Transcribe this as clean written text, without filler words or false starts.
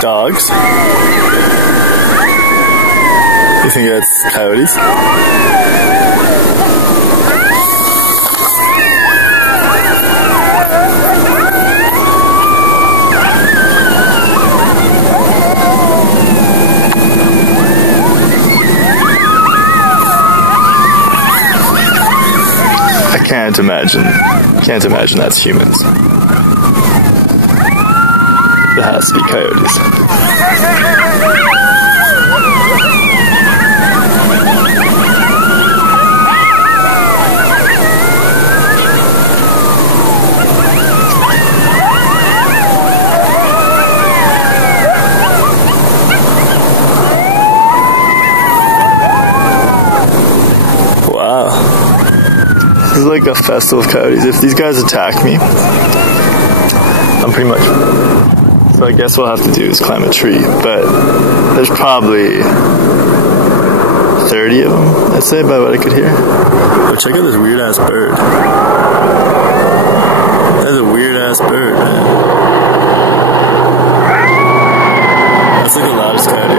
Dogs? You think that's coyotes? I can't imagine that's humans. It has to be coyotes. Wow. This is like a festival of coyotes. If these guys attack me, I'm pretty much... So I guess what we'll have to do is climb a tree, but there's probably 30 of them, I'd say, by what I could hear. Oh, check out this weird-ass bird. That's a weird-ass bird, man. That's like the loudest coyote